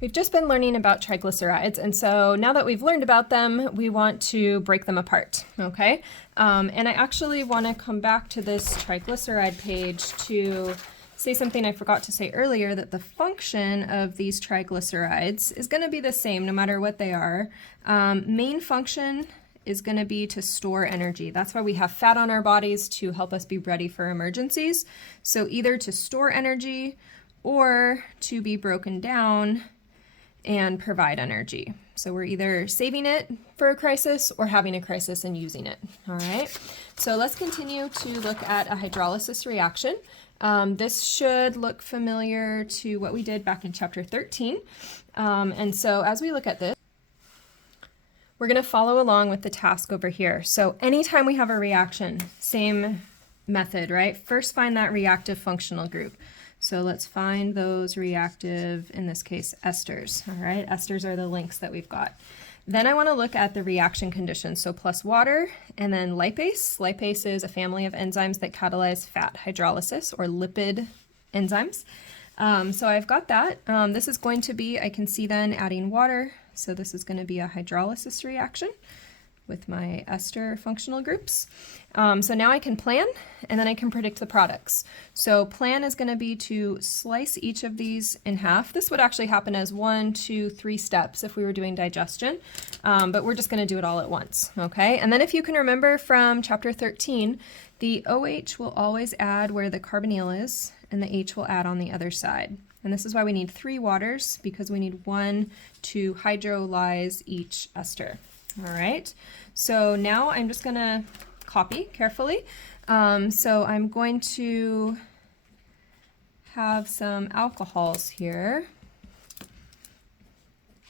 We've just been learning about triglycerides, and so now that we've learned about them, we want to break them apart, okay? And I actually want to come back to this triglyceride page to say something I forgot to say earlier, that the function of these triglycerides is going to be the same no matter what they are. Main function is going to be to store energy. That's why we have fat on our bodies, to help us be ready for emergencies. So either to store energy or to be broken down and provide energy. So we're either saving it for a crisis or having a crisis and using it. All right, so let's continue to look at a hydrolysis reaction. This should look familiar to what we did back in chapter 13. And so as we look at this, we're going to follow along with the task over here. So anytime we have a reaction, same method, right? First find that reactive functional group. So let's find those reactive, in this case, esters. All right, esters are the links that we've got. Then I want to look at the reaction conditions. So plus water, and then lipase. Lipase is a family of enzymes that catalyze fat hydrolysis, or lipid enzymes. So I've got that. This is going to be, I can see then adding water. So this is going to be a hydrolysis reaction with my ester functional groups. So now I can plan, and then I can predict the products. So plan is going to be to slice each of these in half. This would actually happen as 1, 2, 3 steps if we were doing digestion, but we're just going to do it all at once, okay? And then if you can remember from chapter 13, the OH will always add where the carbonyl is, and the H will add on the other side. And this is why we need 3 waters, because we need 1 to hydrolyze each ester. All right, so now I'm just going to copy carefully. So I'm going to have some alcohols here.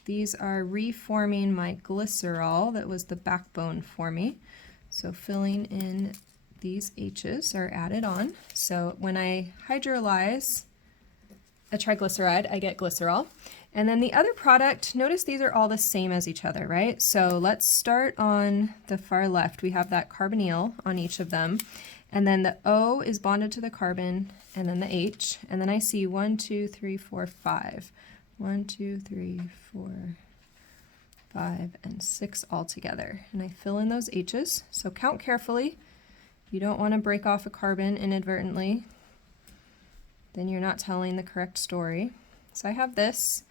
These are reforming my glycerol that was the backbone for me. So filling in these H's are added on. So when I hydrolyze a triglyceride, I get glycerol. And then the other product, notice these are all the same as each other, right? So let's start on the far left. We have that carbonyl on each of them. And then the O is bonded to the carbon, and then the H. And then I see 1, 2, 3, 4, 5. 1, 2, 3, 4, 5, and 6 all together. And I fill in those H's. So count carefully. You don't want to break off a carbon inadvertently. Then you're not telling the correct story. So I have this,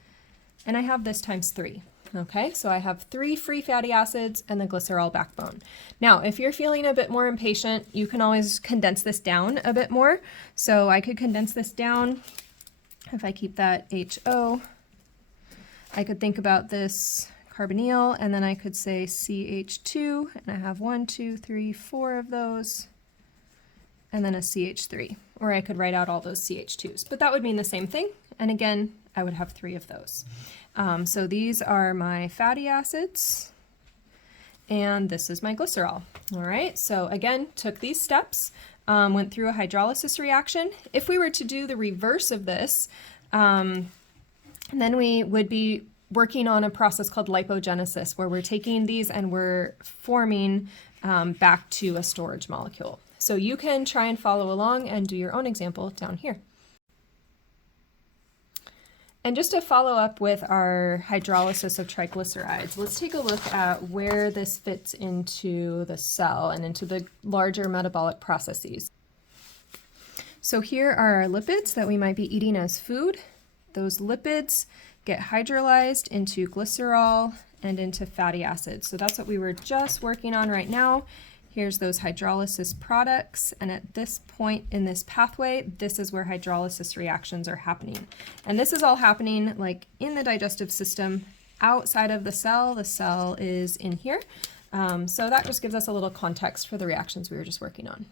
and I have this times 3. Okay, so I have 3 free fatty acids and the glycerol backbone. Now, if you're feeling a bit more impatient, you can always condense this down a bit more. So I could condense this down. If I keep that HO, I could think about this carbonyl, and then I could say CH2, and I have 1, 2, 3, 4 of those, and then a CH3. Or I could write out all those CH2s, but that would mean the same thing. And again, I would have 3 of those. So these are my fatty acids, and this is my glycerol. All right, so again, took these steps, went through a hydrolysis reaction. If we were to do the reverse of this, then we would be working on a process called lipogenesis, where we're taking these and we're forming back to a storage molecule. So you can try and follow along and do your own example down here. And just to follow up with our hydrolysis of triglycerides, let's take a look at where this fits into the cell and into the larger metabolic processes. So here are our lipids that we might be eating as food. Those lipids get hydrolyzed into glycerol and into fatty acids. So that's what we were just working on right now. Here's those hydrolysis products, and at this point in this pathway, this is where hydrolysis reactions are happening. And this is all happening like in the digestive system outside of the cell. The cell is in here. So that just gives us a little context for the reactions we were just working on.